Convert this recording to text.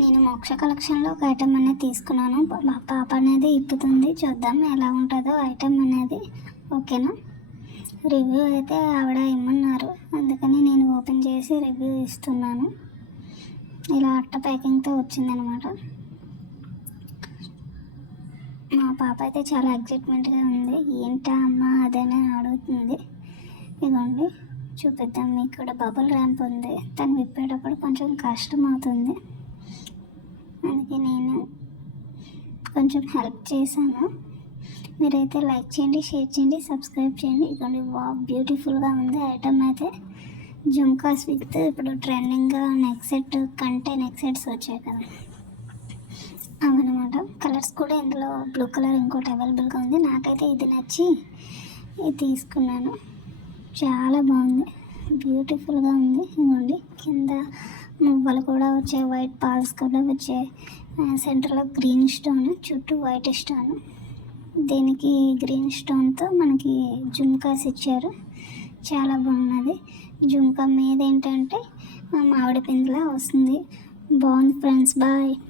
నేను మోక్ష కలెక్షన్లో ఒక ఐటెం అనేది తీసుకున్నాను. మా పాప అనేది ఇప్పుతుంది, చూద్దాం ఎలా ఉంటుందో ఐటెం అనేది. ఓకేనా, రివ్యూ అయితే ఆవిడ ఇమ్మన్నారు, అందుకని నేను ఓపెన్ చేసి రివ్యూ ఇస్తున్నాను. ఇలా అట్ట ప్యాకింగ్తో వచ్చిందనమాట. మా పాప అయితే చాలా ఎగ్జైట్మెంట్గా ఉంది, ఏంటా అమ్మ అదేనే అడుగుతుంది. ఇదిగోండి చూపిద్దాం, మీకు కూడా బబుల్ ర్యాంప్ ఉంది. తను విప్పేటప్పుడు కొంచెం కష్టం అవుతుంది, అందుకే నేను కొంచెం హెల్ప్ చేశాను. మీరైతే లైక్ చేయండి, షేర్ చేయండి, సబ్స్క్రైబ్ చేయండి. ఇదిగోండి, బ్యూటిఫుల్గా ఉంది ఐటమ్ అయితే. జుమ్కాస్ విత్ ఇప్పుడు ట్రెండింగ్గా నెక్ సెట్ కంటే నెక్ సెట్స్ వచ్చాయి కదా, అవన్నమాట. కలర్స్ కూడా ఇందులో బ్లూ కలర్ ఇంకోటి అవైలబుల్గా ఉంది. నాకైతే ఇది నచ్చి ఇది తీసుకున్నాను. చాలా బాగుంది, బ్యూటిఫుల్గా ఉంది. ఇదిగోండి, కింద మువ్వలు కూడా వచ్చాయి, వైట్ పాల్స్ కూడా వచ్చాయి. సెంటర్లో గ్రీన్ స్టోన్, చుట్టూ వైట్ స్టోన్. దీనికి గ్రీన్ స్టోన్తో మనకి జుమ్కాస్ ఇచ్చారు, చాలా బాగున్నది. జుమ్కా మీద ఏంటంటే మామిడి పిండిలా వస్తుంది. బాగుంది ఫ్రెండ్స్, బాయ్.